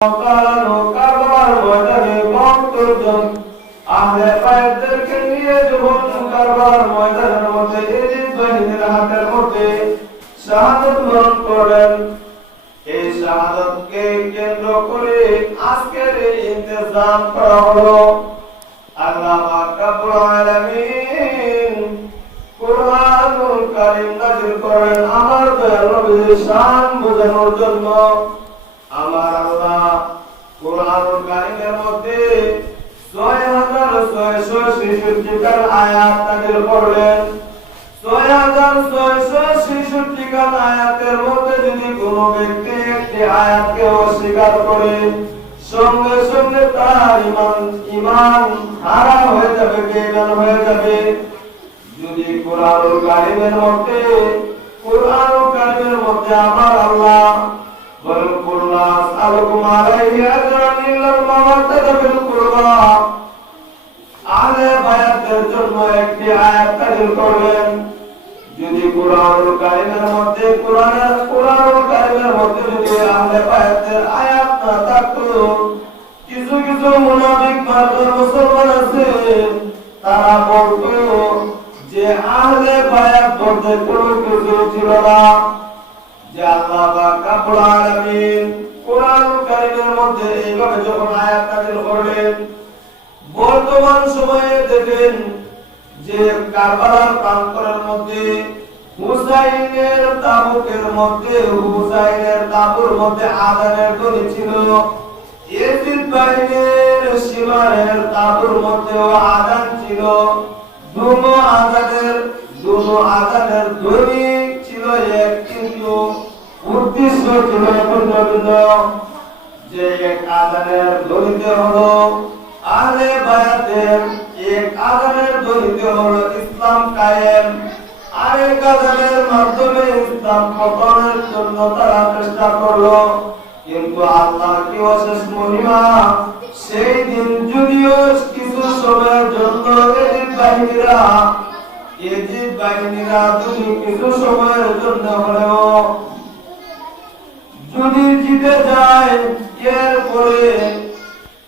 কারবার ময়দানে বক্তজন আহলে বাইতদেরকে নিয়ে যখন কারবার ময়দানের মধ্যে ইজিদ বাহিনীর হাতের মধ্যে শাহাদাত বরণ করলেন, এই শাহাদাতকে কেন্দ্র করে আজকের এই ইন্তজাম করা হলো। আল্লাহ পাক রব্বুল আলামিন কুরআনুল কারীম নাযিল করেন আমার দয়াল নবীর শান বোঝানোর জন্য। আমার আল্লাহ কুরআনুল কারীমের মধ্যে ৬৬৬৬ খান আয়াত নাযিল করলেন। ৬৬৬৬ খান আয়াতের মধ্যে যদি কোনো ব্যক্তি একটি আয়াতকে অস্বীকার করে, সঙ্গে সঙ্গে তার ঈমান হারাম হয়ে যাবে, বেঈমান হয়ে যাবে। যদি কুরআনুল কারীমের মধ্যে আমার আল্লাহ বলেন কুল্লা আসআলুকুম আলাইহি আজরান ইল্লাল মাওয়াদ্দাতা ফিল কুরবা, আহলে বায়াতের জন্য একটি আয়াত নাযিল করলেন। যদি কুরআনুল কারীমের মধ্যে যদি আহলে বায়াতের আয়াত না থাকতো, কিছু কিছু মুনাফিক মার্কার মুসলমান আছে, তারা বলতো যে আহলে বায়াত বলতে কোনো কিছু ছিল না। যে আল্লাহ পাক রব্বুল আলামিন কুরআনুল কারীমের মধ্যে এইভাবে যখন আয়াত নাযিল করলেন, বর্তমান সময়ে দেখেন যে কারবালার প্রান্তরের মধ্যে হুসাইনের তাবুর মধ্যে আযানের ধ্বনি ছিল। ইয়াজিদ বাহিনীর সীমারের তাবুর মধ্যেও আযান ছিল। দুনো আযানের ধ্বনি ছিল এক, কিন্তু উদ্দেশ্য ছিল ভিন্ন ভিন্ন। যে এক আযানের ধ্বনিতে হলো আহলে বায়াতের, এক আযানের ধ্বনিতে হলো ইসলাম কায়েম, আরেক আযানের মাধ্যমে ইসলাম পতনের জন্য তারা চেষ্টা করলো। কিন্তু আল্লাহ কি অশেষ মহিমা, সেই দিন যদিও কিছু সময়ের জন্য ইয়াজিদ বাহিনীরা যদি কিছু সময়ের জন্য হলেও যদি জিতে যায়, এরপরে